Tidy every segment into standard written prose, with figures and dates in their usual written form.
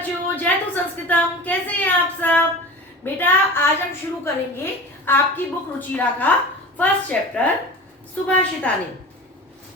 बच्चों, जय तु संस्कृतम। कैसे हैं आप सब? बेटा आज हम शुरू करेंगे आपकी बुक रुचिरा का फर्स्ट चैप्टर सुभाषितानी।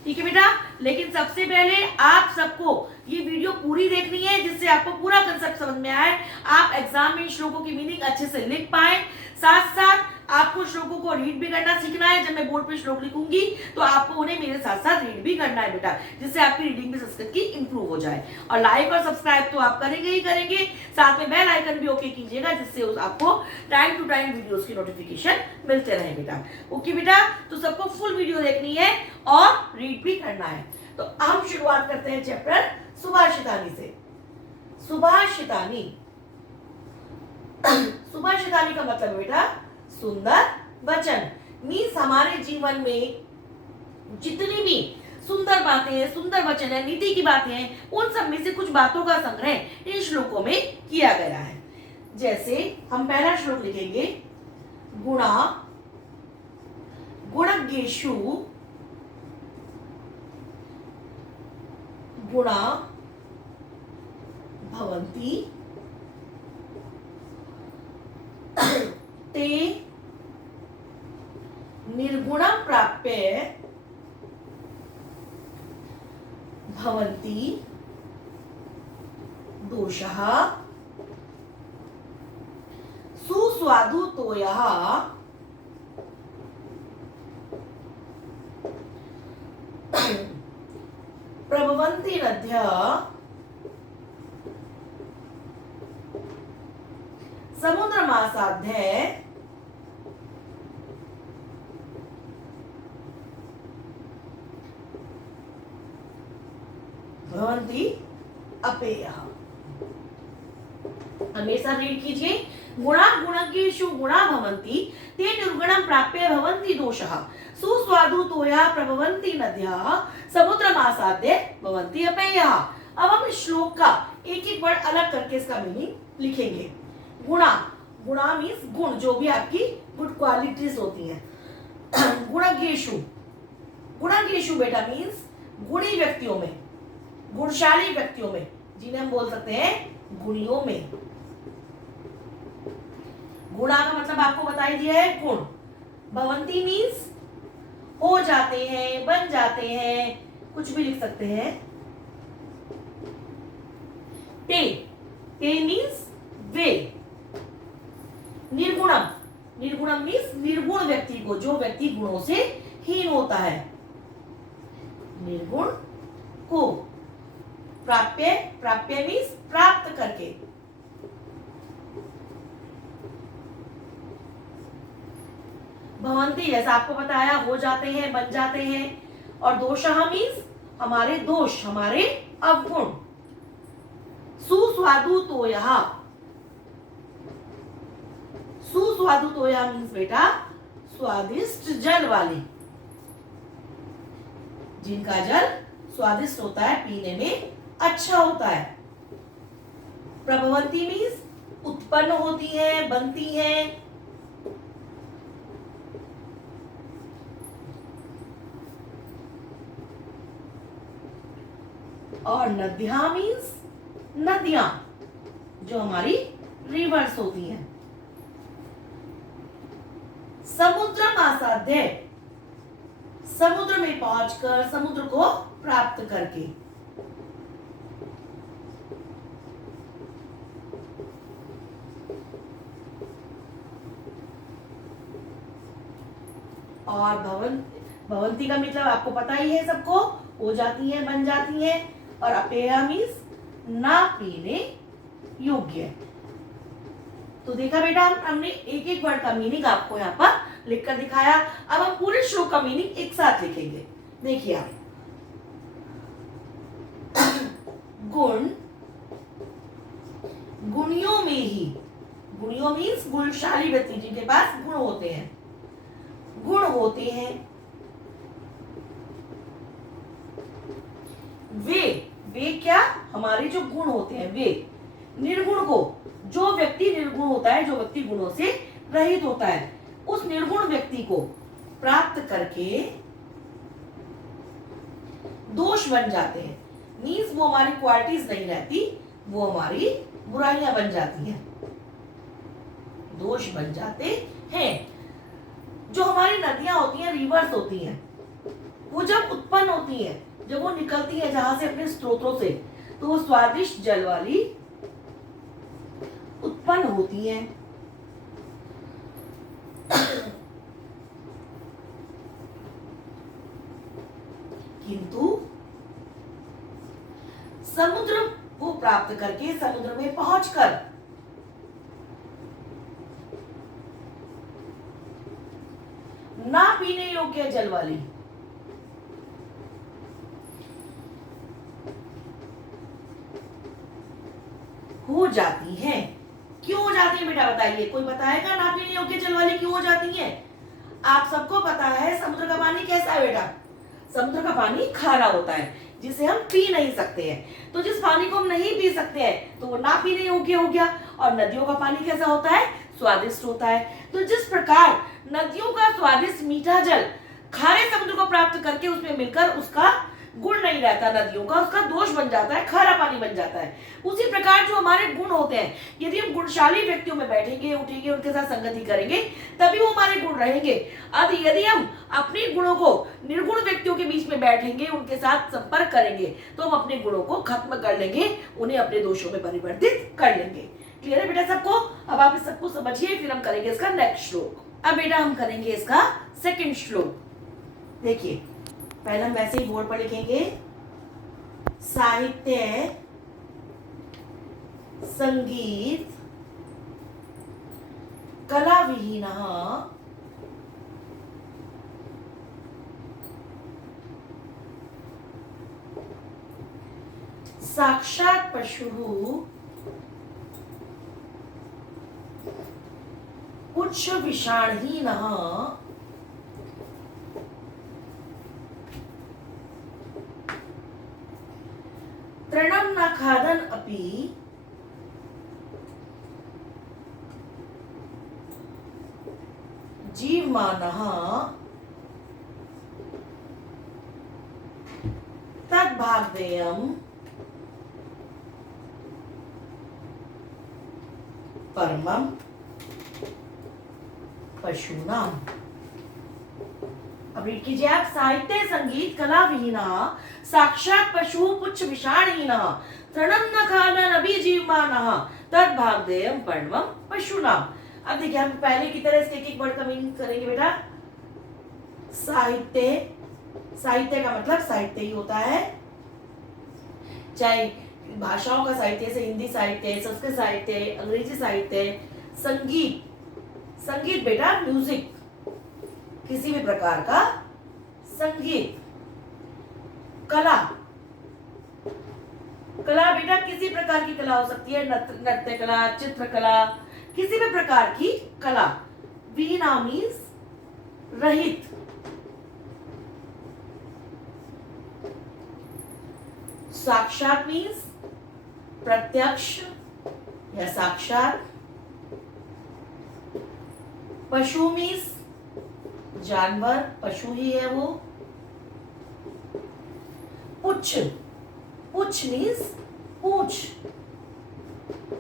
ठीक है बेटा, लेकिन सबसे पहले आप सबको ये वीडियो पूरी देखनी है जिससे आपको पूरा कंसेप्ट समझ में आए, आप एग्जाम में इन श्लोकों की मीनिंग अच्छे से लिख पाए। साथ साथ आपको श्लोकों को रीड भी करना सीखना है। जब मैं बोर्ड पे श्लोक लिखूंगी तो आपको उन्हें मेरे साथ साथ रीड भी करना है बेटा, जिससे आपकी रीडिंग भी संस्कृत की इंप्रूव हो जाए। और लाइक और सब्सक्राइब तो आप करेंगे ही करेंगे, साथ में बेल आइकन भी ओके कीजिएगा जिससे आपको टाइम टू टाइम वीडियोस की नोटिफिकेशन मिलते रहे बेटा। ओके बेटा, तो सबको फुल वीडियो देखनी है और रीड भी करना है। तो हम शुरुआत करते हैं चैप्टर सुभाषितानी से। सुभाषितानी सुभाषितानी का मतलब बेटा सुंदर वचन। मीन्स हमारे जीवन में जितनी भी सुंदर बातें हैं, सुंदर वचन है, नीति की बातें हैं, उन सब में से कुछ बातों का संग्रह इन श्लोकों में किया गया है। जैसे हम पहला श्लोक लिखेंगे, गुणा गुणज्ञेषु गुणा भवन्ति ते निर्गुणं प्राप्य भवन्ति दोषः सुस्वादु तोयः प्रभवन्ति नद्यः समुद्रमासाद्य भवन्ति अपेयः। हमेशा रीड कीजिए, गुणा गुणज्ञेषु गुणा भवन्ति ते निर्गुणं प्राप्य भवन्ति दोषः सुस्वादु तोयः प्रभवन्ति नद्यः समुद्रमासाद्य भवन्ति अपेयः। अब हम इस श्लोक का एक एक वर्ड अलग करके इसका मीनिंग लिखेंगे। गुणा, गुणा मीन्स गुण, जो भी आपकी गुड क्वालिटीज होती हैं। गुणज्ञेषु, गुणज्ञेषु बेटा मीन्स गुणी व्यक्तियों में, गुणशाली व्यक्तियों में, जिन्हें हम बोल सकते हैं गुणियों में। गुणा का मतलब आपको बता ही दिया है, गुण। भवंती मीन्स हो जाते हैं, बन जाते हैं, कुछ भी लिख सकते हैं। ते, ते मीन्स वे। निर्गुणम, निर्गुणम मीन्स निर्गुण व्यक्ति को, जो व्यक्ति गुणों से हीन होता है, निर्गुण को। प्राप्य, प्राप्य मीन्स प्राप्त करके। भवंती जैसा आपको बताया, हो जाते हैं, बन जाते हैं। और दोषः मीन्स हमारे दोष, हमारे अवगुण। सुस्वादु तोयः, सुस्वादु तोयः मीन्स बेटा स्वादिष्ट जल वाले, जिनका जल स्वादिष्ट होता है, पीने में अच्छा होता है। प्रभवंती मीन्स उत्पन्न होती है, बनती है। और नद्यां मीन्स नदियां, जो हमारी रिवर्स होती हैं। समुद्रम आसाद्य, समुद्र में पहुंचकर, समुद्र को प्राप्त करके। और भवंती का मतलब आपको पता ही है सबको, हो जाती है, बन जाती है। और अपेय मीन्स ना पीने योग्य। तो देखा बेटा, हमने एक एक वर्ड का मीनिंग आपको यहाँ पर लिखकर दिखाया। अब हम पूरे श्लोक का मीनिंग एक साथ लिखेंगे। देखिए आप, गुण गुणियों में ही, गुणियों मीन्स गुणशाली व्यक्ति, जिनके पास गुण होते हैं, गुण होते हैं। वे क्या, हमारे जो गुण होते हैं वे। निर्गुण को, जो व्यक्ति निर्गुण होता है, जो व्यक्ति गुणों से रहित होता है, उस निर्गुण व्यक्ति को प्राप्त करके दोष बन जाते हैं। मीन्स वो हमारी क्वालिटीज नहीं रहती, वो हमारी बुराइयां बन जाती हैं, दोष बन जाते हैं। जो हमारी नदियां होती हैं, रिवर्स होती हैं, वो जब उत्पन्न होती हैं, जब वो निकलती है जहां से, अपने स्रोतों से, तो वो स्वादिष्ट जल वाली उत्पन्न होती हैं। किंतु समुद्र को प्राप्त करके, समुद्र में पहुंचकर ना पीने योग्य जल वाली हो जाती हैं। क्यों हो जाती है बेटा, बताइए, कोई बताएगा ना पीने योग्य जल वाली क्यों हो जाती है? आप सबको पता है समुद्र का पानी कैसा है बेटा? समुद्र का पानी खारा होता है, जिसे हम पी नहीं सकते हैं। तो जिस पानी को हम नहीं पी सकते हैं तो वो ना पीने योग्य हो गया। और नदियों का पानी कैसा होता है? स्वादिष्ट होता है। तो जिस प्रकार नदियों का स्वादिष्ट मीठा जल खारे समुद्र को प्राप्त करके उसमें मिलकर उसका गुण नहीं रहता नदियों का, उसका दोष बन जाता है, खारा पानी बन जाता है। उसी प्रकार जो हमारे गुण होते हैं, यदि हम गुणशाली व्यक्तियों में बैठेंगे, उठेंगे, उनके साथ संगति करेंगे, तभी वो हमारे गुण रहेंगे। अब यदि हम अपने गुणों को निर्गुण व्यक्तियों के बीच में बैठेंगे, उनके साथ संपर्क करेंगे, तो हम अपने गुणों को खत्म कर लेंगे, उन्हें अपने दोषों में परिवर्तित कर लेंगे। क्लियर है बेटा सबको? अब आप इस सबको समझिए, फिर हम करेंगे इसका नेक्स्ट श्लोक। अब बेटा हम करेंगे इसका सेकंड श्लोक। देखिए, पहले हम वैसे ही बोर्ड पर लिखेंगे, साहित्य संगीत कला विहीन साक्षात पशु उच्च विषाणहीन तृणं न खादन् अपि जीवमानः तद्भागधेयं परमं पशूनाम्। अब रीड कीजिए आप, साहित्य संगीत कला विहीना साक्षात पशु पुच्छ विषाणहीना तृणं न खादन् अपि जीवमानः तद्भागधेयं परमं पशूनाम्। अब देखिए, हम पहले की तरह इसके एक वर्ड का मीनिंग करेंगे बेटा। साहित्य, साहित्य का मतलब साहित्य ही होता है, चाहे भाषाओं का साहित्य से हिंदी साहित्य, संस्कृत साहित्य, अंग्रेजी साहित्य। संगीत, संगीत बेटा म्यूजिक, किसी भी प्रकार का संगीत। कला, कला बेटा किसी प्रकार की कला हो सकती है, नृत्य कला, चित्रकला, किसी भी प्रकार की कला। वीणा मीन्स रहित। साक्षात मीन्स प्रत्यक्ष या साक्षात। पशु मीन्स जानवर, पशु ही है वो। पुच्छ, पुच्छ मीन्स पूछ।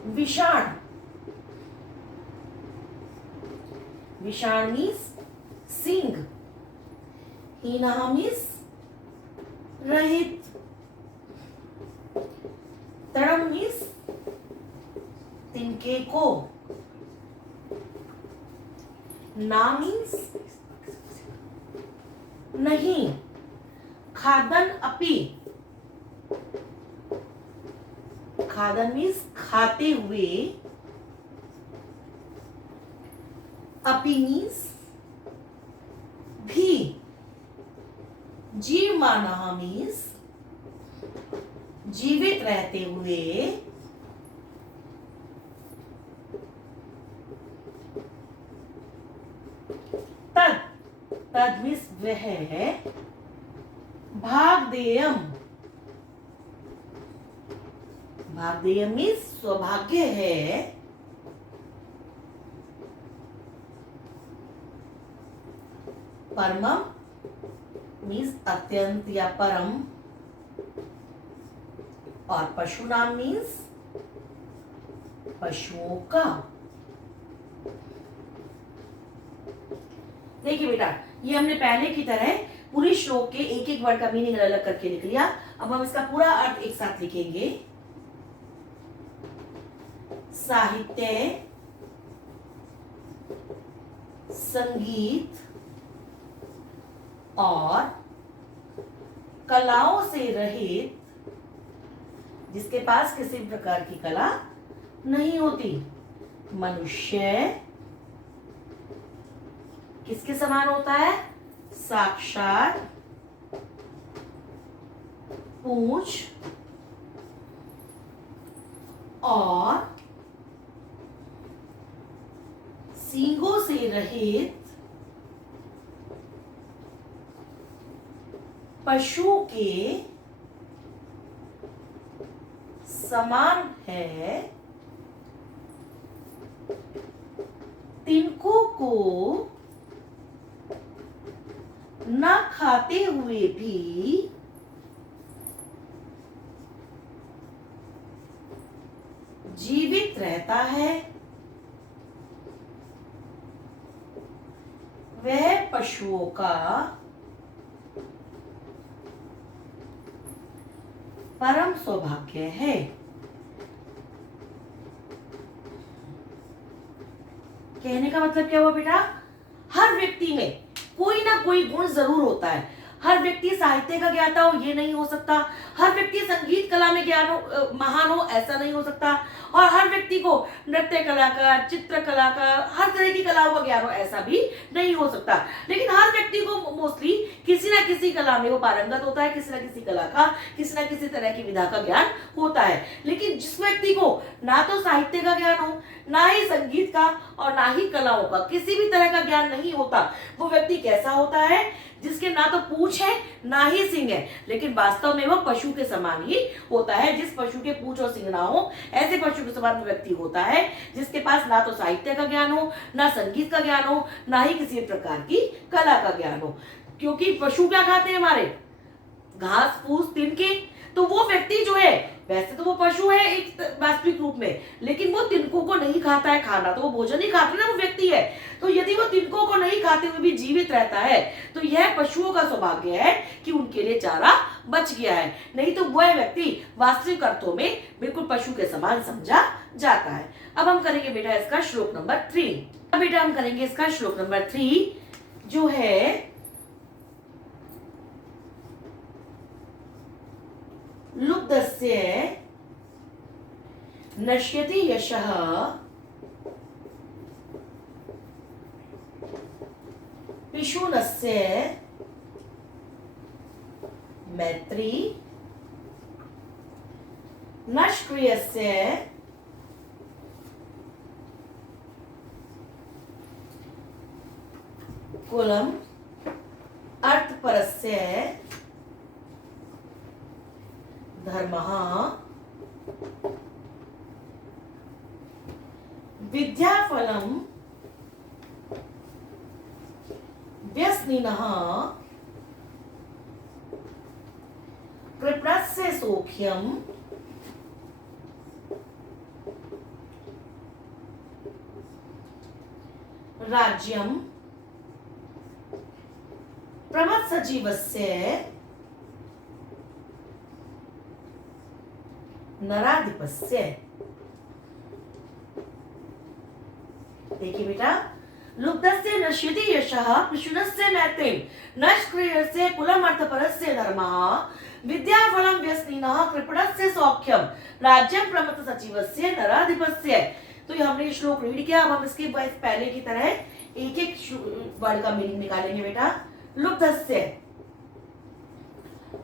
विषाण, विषाण मीन्स सिंह। हीना मीन्स रहित। तृणम मीन्स तिनके को। ना मीन्स नहीं। खादन अपि, खादन मीन्स खाते हुए। अपि मीन्स भी। जीवमानः मीन्स जीवित रहते हुए। तद, तद मीन्स वह है। भागधेयम, भागधेयम मीन्स सौभाग्य है। परमम मीन्स अत्यंत या परम। और पशुनाम मीन्स पशुओं का। देखिए बेटा, ये हमने पहले की तरह पूरे श्लोक के एक एक वर्ड का मीनिंग अलग अलग करके लिख लिया। अब हम इसका पूरा अर्थ एक साथ लिखेंगे। साहित्य, संगीत और कलाओं से रहित, जिसके पास किसी भी प्रकार की कला नहीं होती, मनुष्य किसके समान होता है? साक्षात पूंछ और सींगों से रहित पशु के समान है। तिनको को न खाते हुए भी जीवित रहता है। वह पशुओं का परम सौभाग्य है। कहने का मतलब क्या हुआ बेटा? हर व्यक्ति में कोई ना कोई गुण जरूर होता है। हर व्यक्ति साहित्य का ज्ञाता हो ये नहीं हो सकता, हर व्यक्ति संगीत कला में महान हो ऐसा नहीं हो सकता, और हर व्यक्ति को नृत्य कला का, चित्रकला का, हर तरह की कलाओं का ज्ञान हो ऐसा भी नहीं हो सकता। लेकिन हर व्यक्ति को मोस्टली किसी ना किसी कला में वो पारंगत होता है, किसी ना किसी कला का, किसी ना किसी तरह की विधा का ज्ञान होता है। लेकिन जिस व्यक्ति को ना तो साहित्य का ज्ञान हो, ना ही संगीत का और ना ही कलाओं का किसी भी तरह का ज्ञान नहीं होता, वो व्यक्ति कैसा होता है? जिसके ना तो पूंछ है ना ही सिंग है, लेकिन वास्तव में वो पशु के समान ही होता है। जिस पशु के पूंछ और सिंग ना हो, ऐसे पशु के समान व्यक्ति होता है जिसके पास ना तो साहित्य का ज्ञान हो, ना संगीत का ज्ञान हो, ना ही किसी प्रकार की कला का ज्ञान हो। क्योंकि पशु क्या खाते हैं हमारे? घास फूस तिनके। तो वो व्यक्ति जो है, वैसे तो वो पशु है एक वास्तविक रूप में, लेकिन वो तिनकों को नहीं खाता है। खाना तो वो भोजन ही खाता है ना, वो व्यक्ति है। तो यदि वो तिनकों को नहीं खाते हुए भी जीवित रहता है, तो यह पशुओं का सौभाग्य है कि उनके लिए चारा बच गया है। नहीं तो वह व्यक्ति वास्तविक अर्थों में बिल्कुल पशु के समान समझा जाता है। अब हम करेंगे बेटा इसका श्लोक नंबर 3। अब बेटा हम करेंगे इसका श्लोक नंबर 3 जो है लुब्धस्य नश्यति यशः पिशुनस्य मैत्री नष्क्रियस्य कुलम अर्थपरस्य धर्मः विद्याफलम व्यसनिनः कृपणस्य सौख्यम राज्यम प्रमत्सजीवस्य नराधिपस्य। देखिए बेटा, लुब्धस्य नश्यति यशः पिशुनस्य मैत्रीं नष्क्रियस्य कुलम अर्थपरस्य धर्मः विद्याफलं व्यसनिनः कृपणस्य सौख्यम राज्यं प्रमत्त सचिवस्य नराधिपस्य। तो ये हमने श्लोक रीड किया। अब हम इसके पहले की तरह एक एक वर्ड का मीनिंग निकालेंगे बेटा। लुब्धस्य,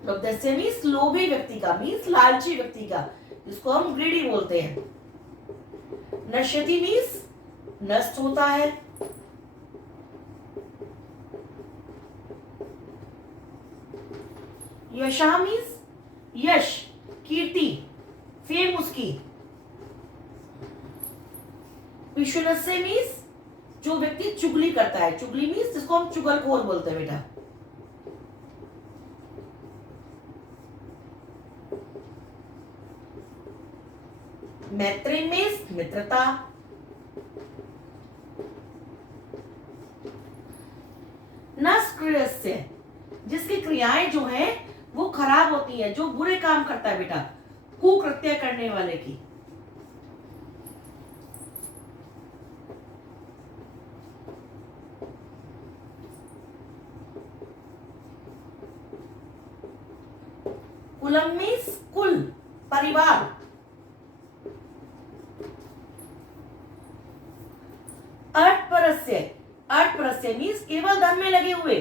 लुब्धस्य मीन्स लोभी व्यक्ति का, मीन्स लालची व्यक्ति का, जिसको हम ग्रीडी बोलते हैं। नश्यति मीन्स नष्ट होता है। यशा मीन्स यश, कीर्ति, फेम उसकी। पिशुनस्य मीन्स जो व्यक्ति चुगली करता है। चुगली मीन्स जिसको हम चुगलखोर बोलते हैं बेटा। मैत्री मीन्स मित्रता। नष्क्रियस्य, जिसकी क्रियाएं जो है वो खराब होती है, जो बुरे काम करता है बेटा, कुकृत्य करने वाले की। कुलम मीन्स कुल, परिवार। अर्थपरस्य, अर्थपरस्य मीन्स केवल धन में लगे हुए।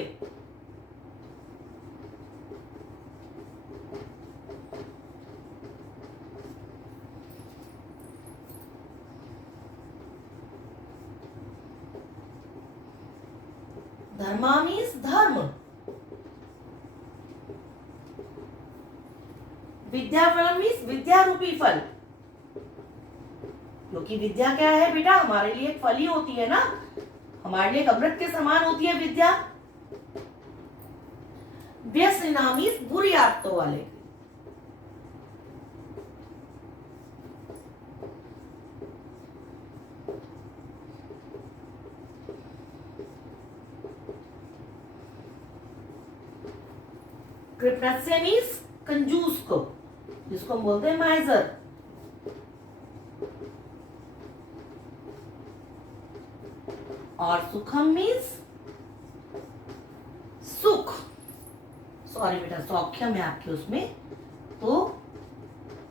धर्मा मीन्स धर्म। विद्याफलम मीन्स विद्या रूपी फल, क्योंकि विद्या क्या है बेटा, हमारे लिए एक फल ही होती है ना, हमारे लिए एक अमृत के समान होती है विद्या। व्यसना मीन्स बुरी आदतों वाले। कृपणस्य मीन्स कंजूस को, जिसको हम बोलते हैं माइजर। और सुखम मीन्स सुख, सॉरी बेटा सौख्यम है आपके उसमें, तो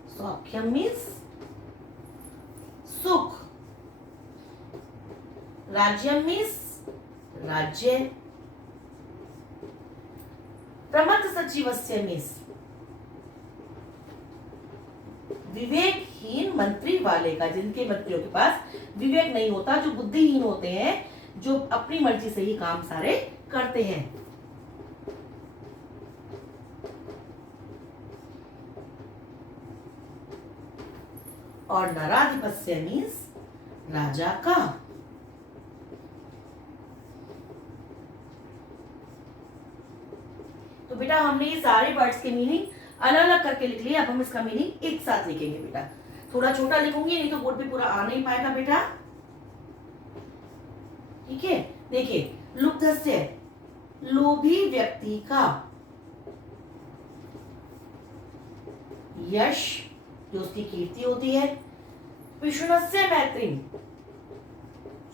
सौख्यम मीन्स सुख। राज्यम मीन्स राज्य। प्रमथ सचिवस्य मीन्स विवेकहीन मंत्री वाले का, जिनके मंत्रियों के पास विवेक नहीं होता, जो बुद्धिहीन होते हैं, जो अपनी मर्जी से ही काम सारे करते हैं। और नराधिपस्य मीन्स राजा का। तो बेटा हमने ये सारे वर्ड्स के मीनिंग अलग अलग करके लिख लिए, अब हम इसका मीनिंग एक साथ लिखेंगे बेटा। थोड़ा छोटा लिखूंगी, नहीं तो बोर्ड पे पूरा आ नहीं पाएगा बेटा, ठीक है। देखिए, लुब्धस्य, लोभी व्यक्ति का। यश, जो उसकी कीर्ति होती है। पिशुनस्य मैत्री,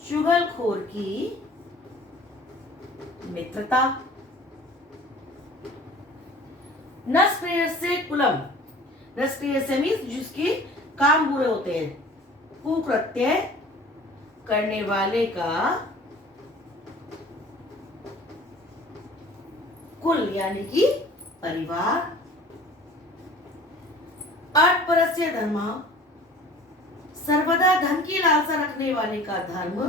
चुगलखोर की मित्रता। नष्प्रियस्य कुलम, नष्प्रियस्य मीन्स जिसके काम बुरे होते हैं, कुकृत्य करने वाले का कुल यानी कि परिवार। अर्थपरस्य धर्म, सर्वदा धन की लालसा रखने वाले का धर्म।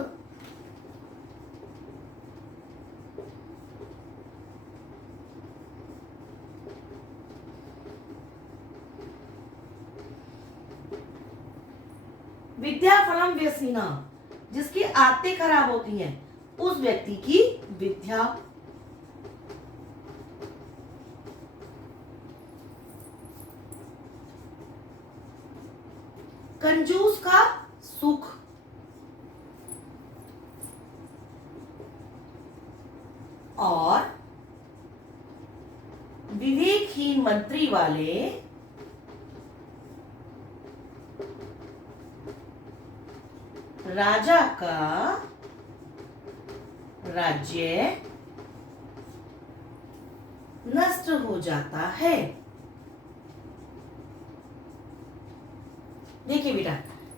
विद्याफलम व्यसनिना, जिसकी आदतें खराब होती हैं, उस व्यक्ति की विद्या। कंजूस का सुख। और विवेकहीन मंत्री वाले राजा का राज्य नष्ट हो जाता है। देखिए बेटा,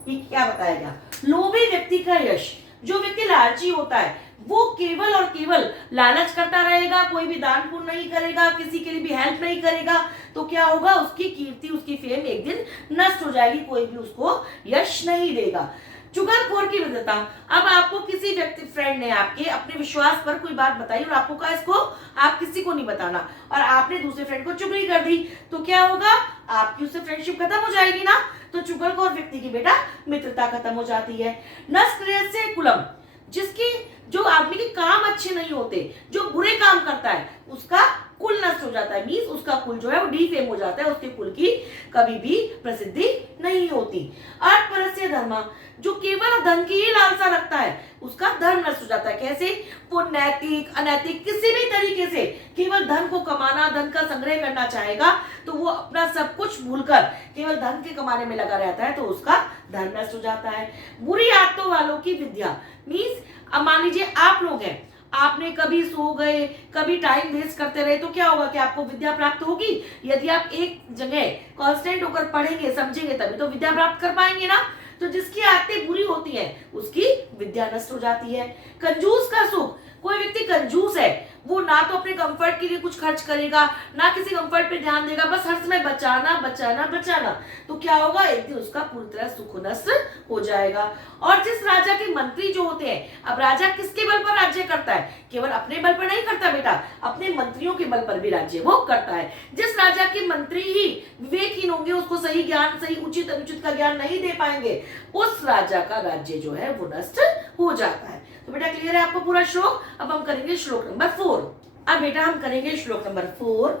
ये क्या बताया गया, लोभी व्यक्ति का यश, जो व्यक्ति लालची होता है वो केवल और केवल लालच करता रहेगा, कोई भी दान पुण्य नहीं करेगा, किसी के लिए भी हेल्प नहीं करेगा, तो क्या होगा, उसकी कीर्ति, उसकी फेम एक दिन नष्ट हो जाएगी, कोई भी उसको यश नहीं देगा। चुगलखोर की विद्वता, अब आपको किसी व्यक्ति फ्रेंड ने आपके अपने विश्वास पर कोई बात बताई और आपको कहा इसको आप किसी को नहीं बताना, और आपने दूसरे फ्रेंड को चुगली कर दी, तो क्या होगा, आपकी उससे फ्रेंडशिप खत्म हो जाएगी ना। तो चुगलखोर व्यक्ति की बेटा मित्रता खत्म हो जाती है। नष्क्रियस्य कुलम, जिसकी जो आदमी के काम अच्छे नहीं होते, जो बुरे काम करता है, उसका कुल नष्ट हो जाता है, मीन्स उसका कुल जो है वो डिफेम हो जाता है, उसके कुल की कभी भी प्रसिद्धि नहीं होती। अर्थपरस्य धर्म, जो केवल धन की ही लालसा रखता है उसका धर्म नष्ट हो जाता है। कैसे? वो नैतिक अनैतिक किसी भी तरीके से केवल धन को कमाना, धन का संग्रह करना चाहेगा तो वो अपना सब कुछ भूलकर केवल धन के कमाने में लगा रहता है तो उसका धर्म नष्ट हो जाता है। बुरी आदतों वालों की विद्या, मीन्स अब मान लीजिए आप लोग हैं, आपने कभी सो गए, कभी टाइम वेस्ट करते रहे तो क्या होगा कि आपको विद्या प्राप्त होगी? यदि आप एक जगह कांस्टेंट होकर पढ़ेंगे समझेंगे तभी तो विद्या प्राप्त कर पाएंगे ना। तो जिसकी आदतें बुरी होती हैं उसकी विद्या नष्ट हो जाती है। कंजूस का सुख, कोई व्यक्ति कंजूस है, वो ना तो अपने कंफर्ट के लिए कुछ खर्च करेगा, ना किसी कंफर्ट पे ध्यान देगा, बस हर समय बचाना बचाना बचाना, तो क्या होगा? एक दिन उसका पूरी तरह सुख नष्ट हो जाएगा। और जिस राजा के मंत्री जो होते हैं, अब राजा किसके बल पर राज्य करता है? केवल अपने बल पर नहीं करता बेटा, अपने मंत्रियों के बल पर भी राज्य वो करता है। जिस राजा के मंत्री ही विवेकहीन होंगे, उसको सही ज्ञान, सही उचित अनुचित का ज्ञान नहीं दे पाएंगे, उस राजा का राज्य जो है वो नष्ट हो जाता है। तो बेटा क्लियर है आपको पूरा श्लोक? अब हम करेंगे श्लोक नंबर 4। अब बेटा हम करेंगे श्लोक नंबर 4।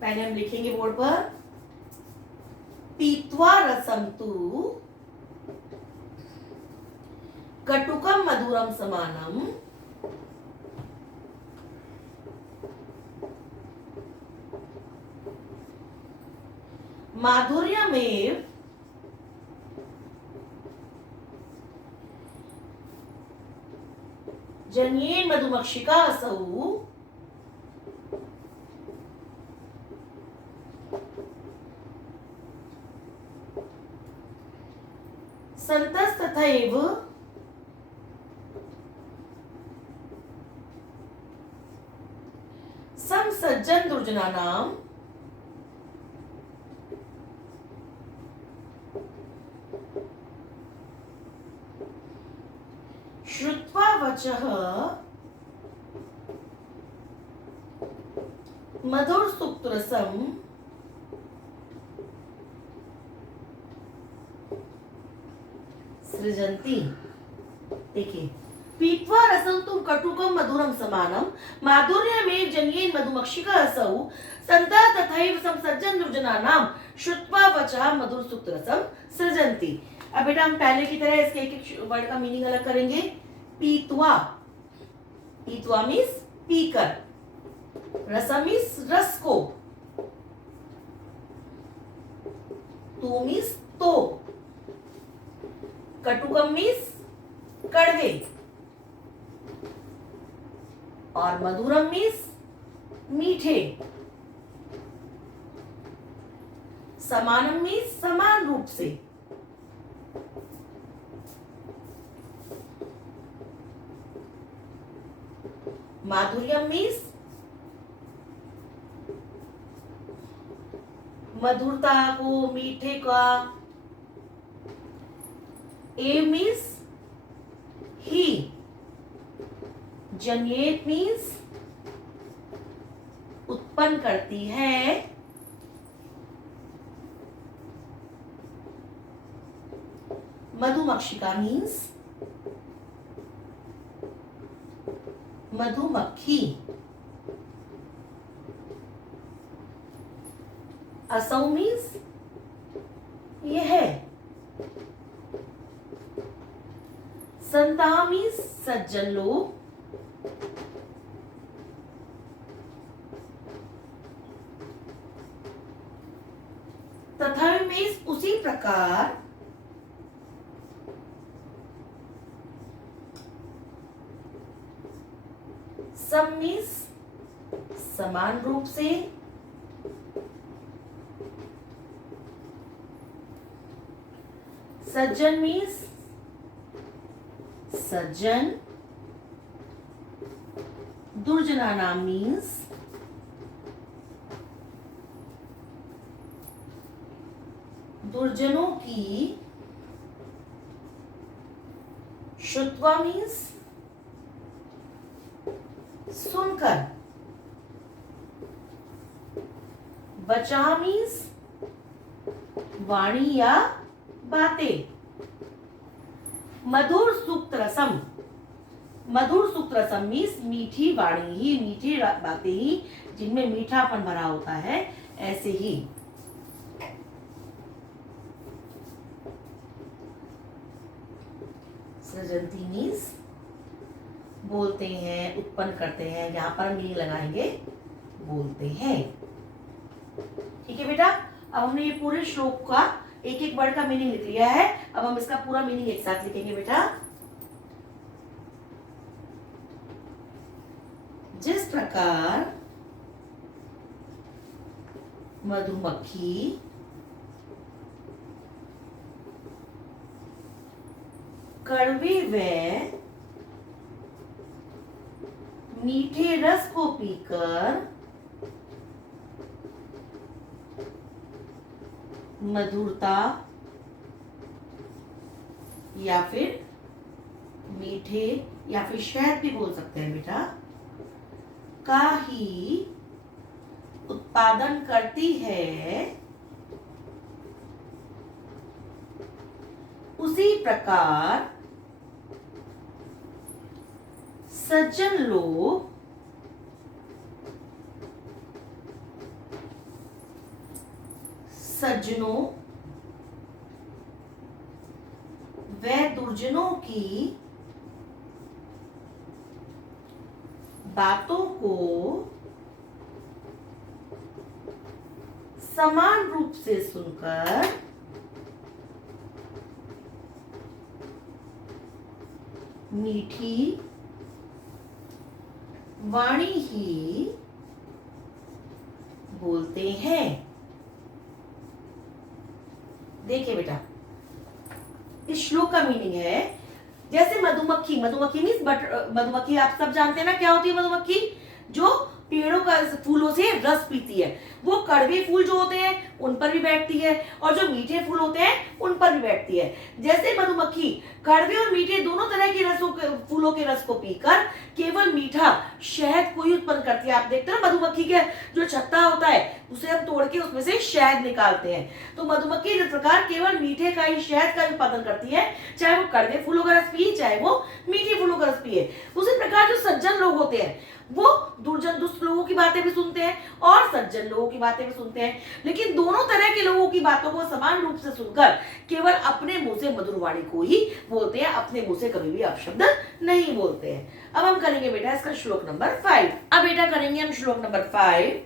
पहले हम लिखेंगे बोर्ड पर, पीत्वा रसम तु कटुकम मधुरम समानम माधुर्यमेव जन्येन मधुमक्षिका असौ संतस्तथैव समसज्जन दुर्जनानां श्रुत्वा वचः मधुर सुक्तरसम सृजन्ति। देखिए, पीत्वा रसम तुम कटुकम मधुरम समानम माधुर्यमेव जन्येन मधुमक्षिका असौ संतः तथैव समसज्जन दुर्जनानां श्रुत्वा वचः मधुर सुक्तरसम सृजन्ति। अब बेटा हम पहले की तरह इसके एक एक वर्ड का मीनिंग अलग करेंगे। पीत्वा, पीत्वा मीन्स पीकर, रसम मीन्स रस को, तू मीन्स तो, कटुकम मीन्स कड़वे, और मधुरम मीन्स मीठे, समानम मीन्स समान रूप से, माधुर्यम मीन्स मधुरता को, मीठे का, ए मीन्स ही, जनरेट मीन्स उत्पन्न करती है, मधुमक्षिका मीन्स मधुमक्खी, असौ मीन्स यह, संता मीन्स सज्जन लोग, तथा मीन्स उसी प्रकार, सम मीन्स समान रूप से, सज्जन मीन्स सज्जन, दुर्जनाना मीन्स दुर्जनों की, श्रुत्वा मीन्स सुनकर, वचा मीन्स वाणी या बातें, मधुर सूक्त रसम मधुर सुख रसम मीन्स मीठी वाणी ही, मीठी बातें ही, जिनमें मीठापन भरा होता है, ऐसे ही। सृजंती मीन्स बोलते हैं, उत्पन्न करते हैं। यहाँ पर मीनिंग लगाएंगे बोलते हैं। ठीक है बेटा, अब हमने ये पूरे श्लोक का एक एक वर्ड का मीनिंग लिख लिया है। अब हम इसका पूरा मीनिंग एक साथ लिखेंगे बेटा। जिस प्रकार मधुमक्खी कड़वे व मीठे रस को पीकर मधुरता या फिर मीठे या फिर शहद भी बोल सकते हैं बेटा, का ही उत्पादन करती है, उसी प्रकार सज्जन लोग सज्जनों व दुर्जनों की बातों को समान रूप से सुनकर मीठी वाणी ही बोलते हैं। देखिए बेटा, इस श्लोक का मीनिंग है, जैसे मधुमक्खी, मधुमक्खी मीन्स मधुमक्खी आप सब जानते हैं ना क्या होती है मधुमक्खी, जो पेड़ों का फूलों से रस पीती है। वो कड़वे फूल जो होते हैं उन पर भी बैठती है और जो मीठे फूल होते हैं उन पर भी बैठती है। जैसे मधुमक्खी कड़वे और मीठे दोनों तरह के रसों फूलों के रस को पीकर केवल मीठा शहद को ही उत्पन्न करती है। आप देखते हैं मधुमक्खी के जो छत्ता होता है उसे हम तोड़ के उसमें से शहद निकालते हैं। तो मधुमक्खी जिस प्रकार केवल मीठे का ही शहद का उत्पादन करती है, चाहे वो कड़वे फूलों का रस पिए चाहे वो मीठे फूलों का रस पिए। उसी प्रकार जो सज्जन लोग होते हैं वो दुष्ट लोगों की बातें भी सुनते हैं और सज्जन लोगों की बातें भी सुनते हैं, लेकिन दोनों तरह के लोगों की बातों को समान रूप से सुनकर केवल अपने मुंह से मधुर वाणी को ही बोलते हैं, अपने मुंह से कभी भी अपशब्द नहीं बोलते हैं। अब हम करेंगे बेटा इसका श्लोक नंबर 5। अब बेटा करेंगे हम श्लोक नंबर 5।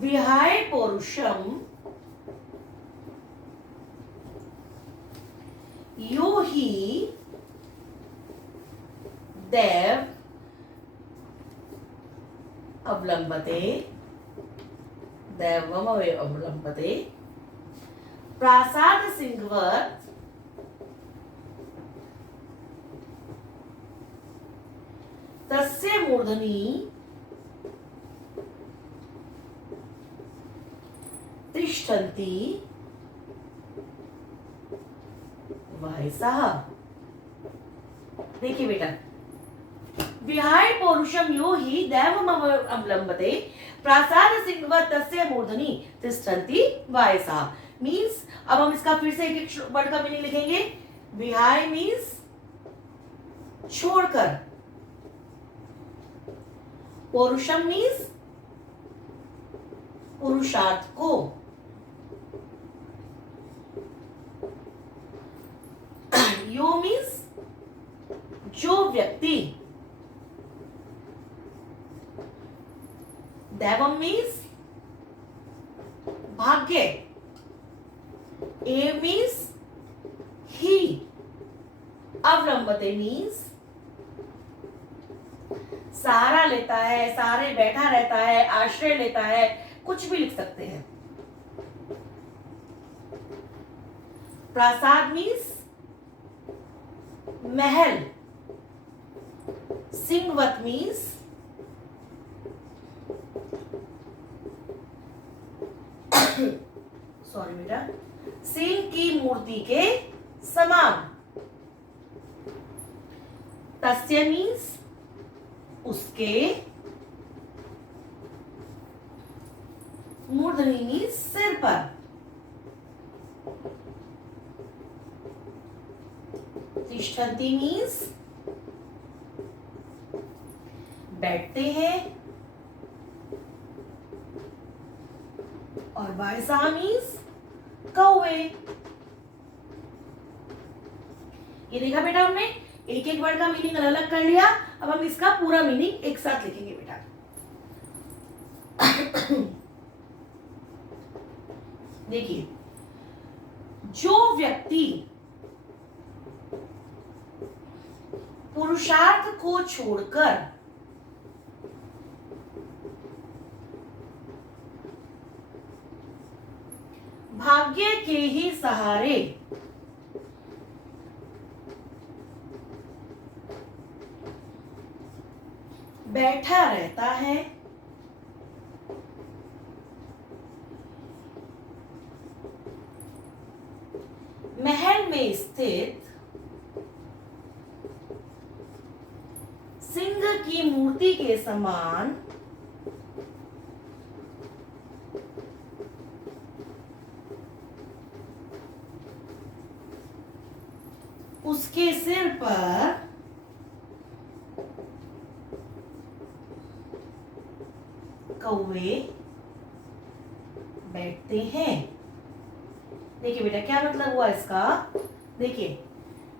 विहाय पौरुषम यो ही देव अवलंबते, दैवम अवलंबते प्रासाद सिंहवत तस्य मूर्धनि तिष्ठन्ति वहसः। देखिए बेटा, विहाय पौरुषम यो ही दैवम अवलंबते प्रासाद सिंहवत तस्य मूर्धनि तिष्ठन्ति वहसः मीन्स, अब हम इसका फिर से एक एक वर्ड का मीनिंग लिखेंगे। विहाय मीन्स छोड़कर, पौरुषम मीन्स पुरुषार्थ को, यो मीन्स जो व्यक्ति, दैवम मीन्स भाग्य, ए मीन्स ही, अवलंबते मीन्स सहारा लेता है, सहारे बैठा रहता है, आश्रय लेता है, कुछ भी लिख सकते हैं। प्रासाद मीन्स महल, सिंहवत मीन्स सॉरी बेटा, सिंह की मूर्ति के समान, तस्य मीन्स उसके, मूर्धनि मीन्स सिर पर, तिष्ठन्ति मीन्स बैठते हैं, और वायसा मीन्स कौवे। ये देखा बेटा, हमने एक एक वर्ड का मीनिंग अलग अलग कर लिया। अब हम इसका पूरा मीनिंग एक साथ लिखेंगे बेटा। देखिए, जो व्यक्ति पुरुषार्थ को छोड़कर भाग्य के ही सहारे बैठा रहता है, महल में स्थित सिंह की मूर्ति के समान उसके सिर पर कौवे बैठते हैं। देखिए बेटा, क्या मतलब हुआ इसका? देखिए,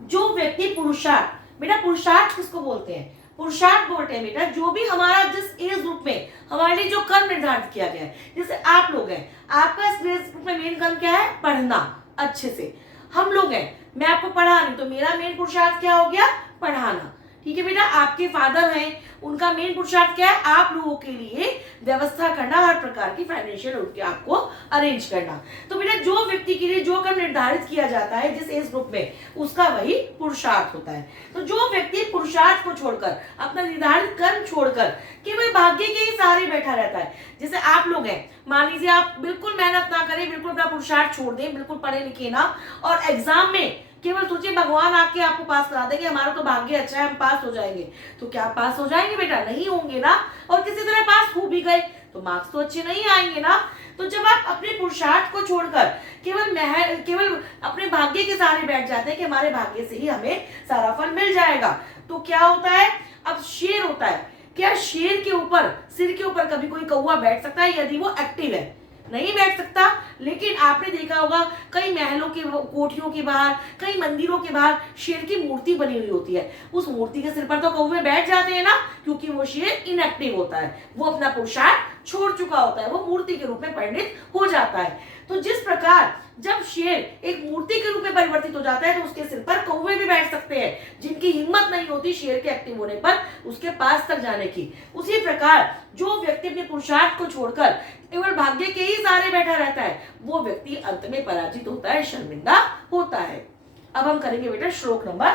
जो व्यक्ति पुरुषार्थ, बेटा पुरुषार्थ किसको बोलते हैं? पुरुषार्थ बोलते हैं बेटा जो भी हमारा जिस एज ग्रुप में हमारे लिए जो कर्म निर्धारित किया गया है। जैसे आप लोग हैं, आपका इस एज ग्रुप में मेन कर्म क्या है? पढ़ना अच्छे से। हम लोग हैं, मैं आपको पढ़ा रही हूं, तो मेरा मेन पुरुषार्थ क्या हो गया? पढ़ाना। ठीक है बेटा, आपके फादर हैं, उनका मेन पुरुषार्थ क्या है? आप लोगों के लिए व्यवस्था करना, हर प्रकार की फाइनेंशियल रूप आपको अरेंज करना। तो बेटा जो व्यक्ति के लिए जो कर्म निर्धारित किया जाता है जिस एज ग्रुप में, उसका वही पुरुषार्थ होता है। तो जो व्यक्ति पुरुषार्थ को छोड़कर, अपना निर्धारित कर्म छोड़कर केवल भाग्य के ही सहारे बैठा रहता है, जैसे आप लोग हैं, मान लीजिए आप बिल्कुल मेहनत ना करें, बिल्कुल अपना पुरुषार्थ छोड़ दें, बिल्कुल पढ़े लिखे ना, और एग्जाम में केवल सोचिए भगवान आके आपको पास करा देंगे, हमारा तो भाग्य अच्छा है, हम पास हो जाएंगे। तो क्या पास हो जाएंगे बेटा? नहीं होंगे ना। और किसी तरह पास हो भी गए तो मार्क्स तो अच्छे नहीं आएंगे ना। तो जब आप अपने पुरुषार्थ को छोड़कर केवल अपने भाग्य के सहारे बैठ जाते हैं कि हमारे भाग्य से ही हमें सारा फल मिल जाएगा, तो क्या होता है? अब शेर होता है, क्या शेर के ऊपर, सिर के ऊपर कभी कोई कौवा बैठ सकता है यदि वो एक्टिव है? नहीं बैठ सकता। लेकिन आपने देखा होगा कई महलों के, कोठियों के बाहर, कई मंदिरों के बाहर शेर की मूर्ति बनी हुई होती है। उस मूर्ति के सिर पर तो कौवे बैठ जाते हैं ना, क्योंकि वो शेर इनएक्टिव होता है, वो अपना पुरुषार्थ छोड़ चुका होता है, वो मूर्ति के रूप में परिणित हो जाता है। तो जिस प्रकार जब शेर एक मूर्ति के रूप में परिवर्तित हो जाता है, तो उसके सिर पर कौवे भी बैठ सकते हैं, जिनकी हिम्मत नहीं होती शेर के एक्टिव होने पर उसके पास तक जाने की। उसी प्रकार जो व्यक्ति अपने पुरुषार्थ को छोड़कर केवल भाग्य के ही सहारे बैठा रहता है, वो व्यक्ति अंत में पराजित होता है, शर्मिंदा होता है। अब हम करेंगे बेटा श्लोक नंबर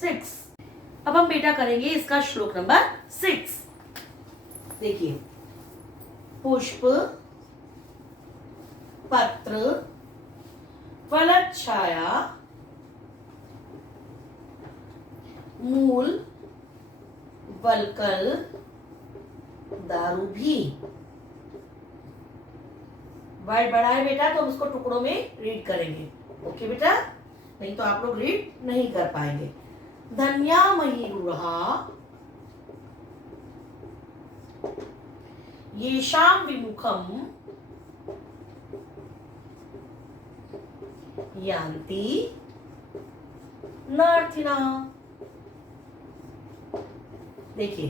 6। अब हम बेटा करेंगे इसका श्लोक नंबर 6। देखिए, पुष्प पत्र फलच्छाया मूल वलकल दारू भी। वर्ड बड़ा है बेटा, तो हम इसको टुकड़ों में रीड करेंगे। ओके बेटा, नहीं तो आप लोग रीड नहीं कर पाएंगे। धन्यामयी रुहा येषां विमुखम यान्ति नार्थिनः। देखिए,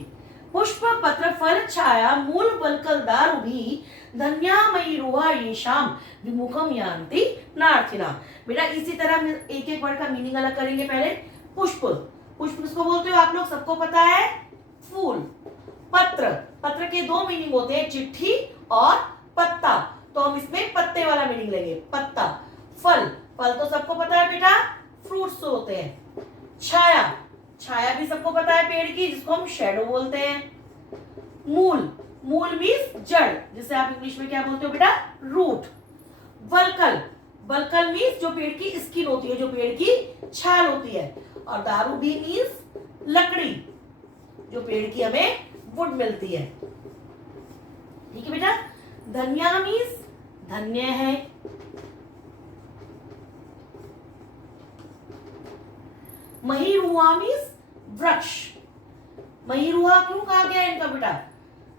पुष्प पत्र फल छाया मूल वलकल दारू भी धन्यामयी रुहा येषां विमुखम यान्ति नार्थिनः। बेटा इसी तरह एक एक वर्ड का मीनिंग अलग करेंगे। पहले पुष्प, पुष्प किसको बोलते हो आप लोग? सबको पता है, फूल। पत्र, पत्र के दो मीनिंग होते हैं, चिट्ठी और पत्ता, तो हम इसमें पत्ते वाला मीनिंग लेंगे, पत्ता। फल, फल तो सबको पता है बेटा, फ्रूट्स तो होते हैं। छाया, छाया भी सबको पता है पेड़ की, जिसको हम शैडो बोलते हैं। मूल, मूल मीन्स जड़, जिसे आप इंग्लिश में क्या बोलते हो बेटा? रूट। वलकल, वलकल मीन्स जो पेड़ की स्किन होती है, जो पेड़ की छाल होती है। और दारू भी मीन्स लकड़ी, जो पेड़ की हमें वुड मिलती है। ठीक है बेटा। धन्या मीन्स धन्य है। महिरुआ मीन्स वृक्ष। महिरुआ क्यों कहा गया इनका बेटा?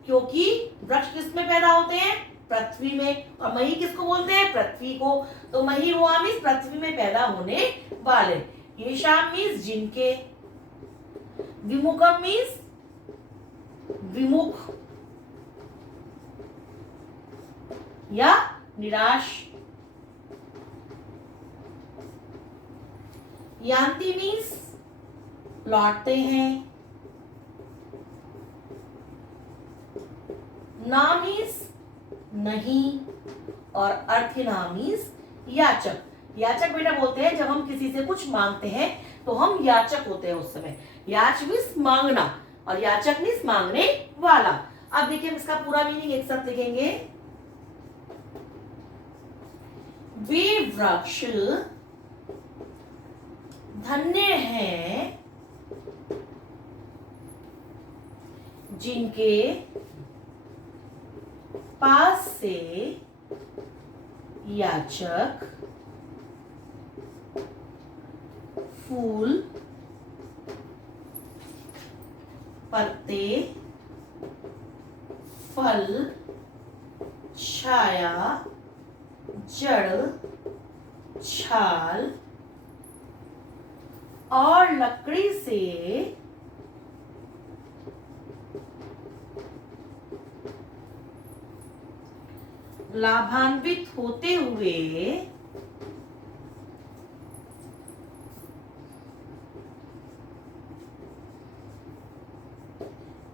क्योंकि वृक्ष किस में पैदा होते हैं? पृथ्वी में। और मही किसको बोलते हैं? पृथ्वी को। तो महिरुआ मीन्स पृथ्वी में पैदा होने वाले। येषाम मीन्स जिनके। विमुखम मीन्स विमुख या निराश। यान्ति मीन्स लौटते हैं। ना मीन्स नहीं। और अर्थिना मीन्स याचक। याचक बेटा बोलते हैं जब हम किसी से कुछ मांगते हैं तो हम याचक होते हैं उस समय। याच मीन्स मांगना और याचक मीन्स मांगने वाला। अब देखिए हम इसका पूरा मीनिंग एक साथ लिखेंगे। वे वृक्ष धन्य हैं जिनके पास से याचक फूल, पत्ते, फल, छाया, जड़, छाल और लकड़ी से लाभान्वित होते हुए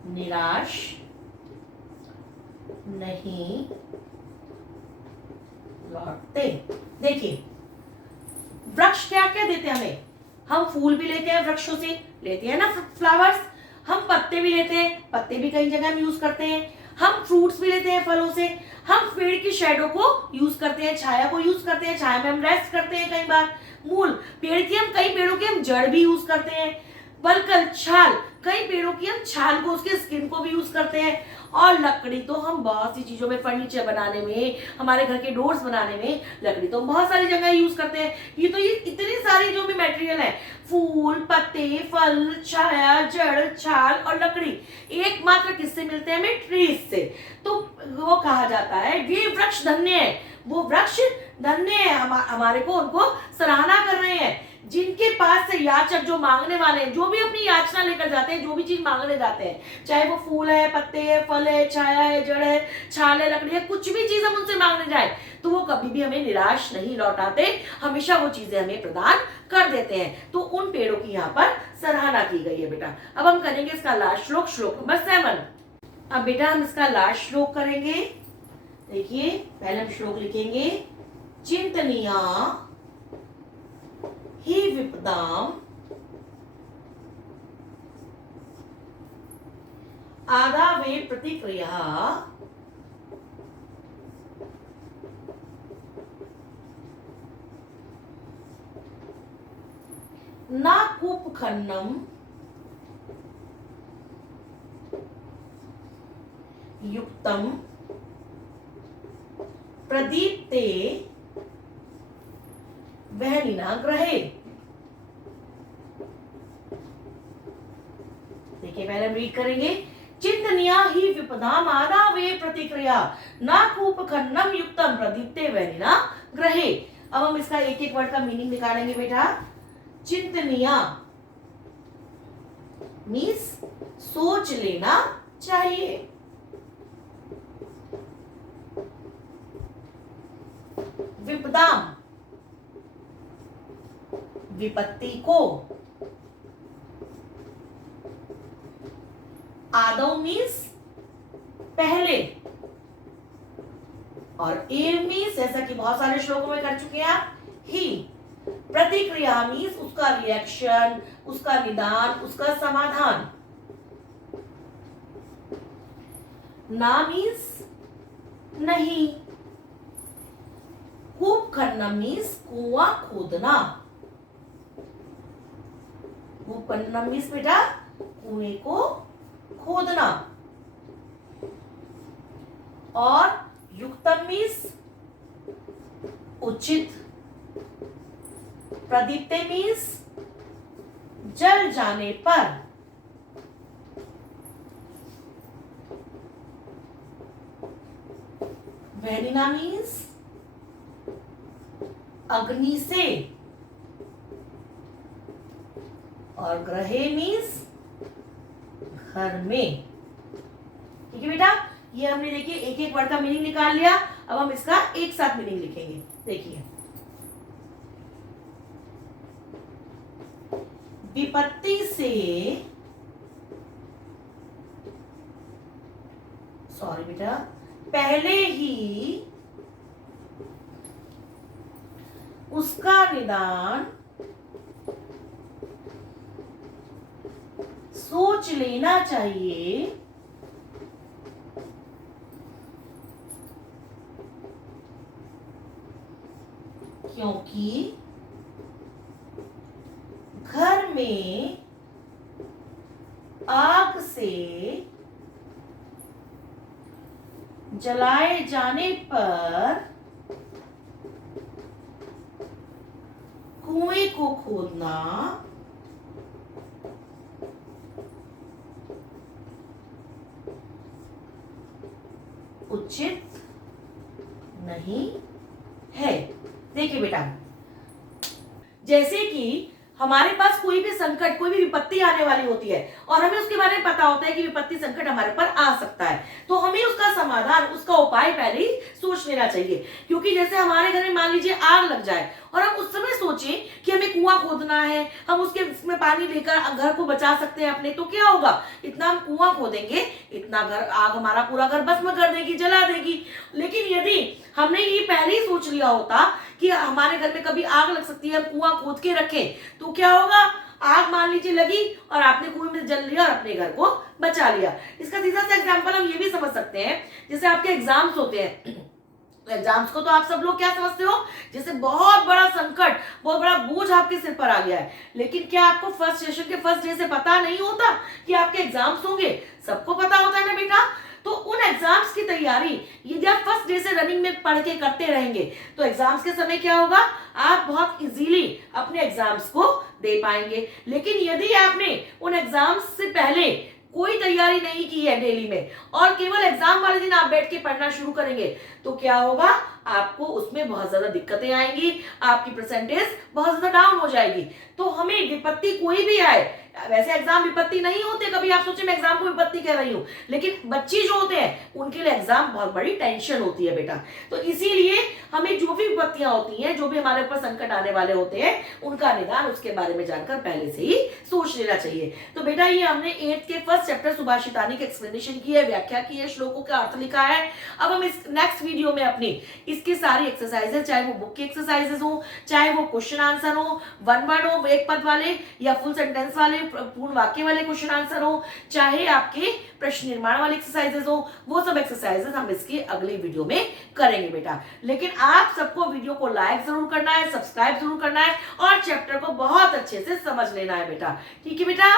निराश नहीं लौटते। देखिए वृक्ष क्या क्या देते हैं हमें? हम फूल भी लेते हैं वृक्षों से, लेते हैं ना फ्लावर्स। हम पत्ते भी लेते हैं, पत्ते भी कई जगह हम यूज करते हैं। हम फ्रूट्स भी लेते हैं फलों से। हम पेड़ की शेडो को यूज करते हैं, छाया को यूज करते हैं, छाया में हम रेस्ट करते हैं। कई बार मूल पेड़ की हम, कई पेड़ों की हम जड़ भी यूज करते हैं। बलकल छाल, कई पेड़ों की हम छाल को, उसके स्किन को भी यूज करते हैं। और लकड़ी तो हम बहुत सी चीजों में, फर्नीचर बनाने में, हमारे घर के डोर्स बनाने में लकड़ी तो हम बहुत सारी जगह यूज करते हैं। ये इतनी सारी जो भी मटेरियल है, फूल, पत्ते, फल, छाया, जड़, छाल और लकड़ी, एकमात्र किससे मिलते हैं? हमें ट्रीज से। तो वो कहा जाता है वे वृक्ष धन्य है। वो वृक्ष धन्य है, हमारे को उनको सराहना कर रहे हैं। जिनके पास से याचक, जो मांगने वाले हैं, जो भी अपनी याचना लेकर जाते हैं, जो भी चीज मांगने जाते हैं, चाहे वो फूल है, पत्ते है, फल है, छाया है, जड़ है, छाल है, लकड़ी है, कुछ भी चीज हम उनसे मांगने जाए तो वो कभी भी हमें निराश नहीं लौटाते, हमेशा वो चीजें हमें प्रदान कर देते हैं। तो उन पेड़ों की यहाँ पर सराहना की गई है बेटा। अब हम करेंगे इसका लास्ट श्लोक, श्लोक नंबर 7। अब बेटा हम इसका लास्ट श्लोक करेंगे। देखिए पहले हम श्लोक लिखेंगे। चिंतनीया ही विपदाम आदावे प्रतिक्रिया न कूपखन्नम युक्तम प्रदीप्ते वहनिना ग्रहे। देखिए पहले हम रीड करेंगे। चिंतनिया ही विपदाम आदावे प्रतिक्रिया न कूपखन्नम युक्तम प्रदीप्ते वहनिना ग्रहे। अब हम इसका एक एक वर्ड का मीनिंग निकालेंगे बेटा। चिंतनिया मीन्स सोच लेना चाहिए। विपदाम विपत्ति को। आदौ मीन्स पहले। और एव मीन्स, जैसा कि बहुत सारे श्लोकों में कर चुके हैं आप, ही। प्रतिक्रिया मीन्स उसका रिएक्शन, उसका निदान, उसका समाधान। ना मीन्स नहीं। कूपखन्नम मीन्स कुआं खोदना। कूपखन्नम मीन्स बेटा कुएं को खोदना। और युक्तम मीन्स उचित। प्रदीप्ते मीन्स जल जाने पर। वेनिना मीन्स अग्नि से, और ग्रहे मीन्स घर में। ठीक है बेटा, ये हमने देखिए एक एक वर्ड का मीनिंग निकाल लिया। अब हम इसका एक साथ मीनिंग लिखेंगे। देखिए, विपत्ति से, सॉरी बेटा, पहले ही उसका निदान सोच लेना चाहिए, क्योंकि घर में आग से जलाए जाने पर कुएं को खोदना उचित नहीं है। देखिए बेटा, जैसे कि हमारे पास कोई भी संकट, कोई भी विपत्ति आने वाली होती है और हमें उसके बारे में पता होता है कि विपत्ति संकट हमारे ऊपर आ सकता है, तो हमें उसका समाधान, उसका उपाय पहले ही सोच लेना चाहिए। क्योंकि जैसे हमारे घर में मान लीजिए आग लग जाए और हम उस समय सोचें कि हमें कुआं खोदना है, हम उसमें पानी लेकर घर को बचा सकते हैं अपने, तो क्या होगा, इतना हम कुआं खोदेंगे, इतना घर, आग हमारा पूरा घर भस्म कर देगी, जला देगी। लेकिन यदि हमने ये पहले ही सोच लिया होता कि हमारे घर में कभी आग लग सकती है, हम कुआं खोद के रखें, तो क्या होगा, आग मान लीजिए लगी और आपने कुएं में जल लिया और अपने घर को बचा लिया। इसका सीधा सा एग्जांपल हम ये भी समझ सकते हैं, जैसे आपके एग्जाम्स होते हैं, तो एग्जाम्स को तो आप सब लोग क्या समझते हो, जैसे बहुत बड़ा संकट, बहुत बड़ा बोझ आपके सिर पर आ गया है। लेकिन क्या आपको फर्स्ट सेशन के फर्स्ट डे से पता नहीं होता कि आपके एग्जाम्स होंगे? सबको पता होता है ना बेटा। तो उन एग्जाम्स की तैयारी यदि आप फर्स्ट डे से रनिंग में पढ़ के करते रहेंगे तो एग्जाम्स के समय क्या होगा, आप बहुत इजीली अपने एग्जाम्स को दे पाएंगे। लेकिन यदि आपने उन एग्जाम्स से पहले कोई तैयारी नहीं की है डेली में और केवल एग्जाम वाले दिन आप बैठ के पढ़ना शुरू करेंगे, तो क्या होगा, आपको उसमें बहुत ज्यादा दिक्कतें आएंगी, आपकी परसेंटेज बहुत ज्यादा डाउन हो जाएगी। तो हमें विपत्ति कोई भी आए, वैसे एग्जाम विपत्ति नहीं होते, कभी आप सोचे मैं एग्जाम को विपत्ति कह रही हूं, लेकिन बच्चे जो होते हैं उनके लिए एग्जाम बहुत बड़ी टेंशन होती है बेटा। तो इसीलिए हमें जो भी विपत्तियां होती हैं, जो भी हमारे ऊपर संकट आने वाले होते हैं, उनका निदान उसके बारे में जानकर पहले से ही सोच लेना चाहिए। तो बेटा ये हमने 8th के फर्स्ट चैप्टर सुभाषितानी की एक्सप्लेनेशन की है, व्याख्या की है, श्लोकों का अर्थ लिखा है। अब हम इस नेक्स्ट वीडियो में अपनी इसकी सारी एक्सरसाइजेज, चाहे वो बुक की एक्सरसाइजेज हो, चाहे वो क्वेश्चन आंसर हो, वन वर्ड हो, एक पद वाले या फुल सेंटेंस वाले, पूर्ण वाक्य वाले क्वेश्चन आंसर हो, चाहे आपके प्रश्न निर्माण वाले एक्सरसाइजेज हो, वो सब एक्सरसाइजेज हम इसकी अगली वीडियो में करेंगे बेटा। लेकिन आप सबको वीडियो को लाइक जरूर करना है, सब्सक्राइब जरूर करना है और चैप्टर को बहुत अच्छे से समझ लेना है बेटा। ठीक है बेटा।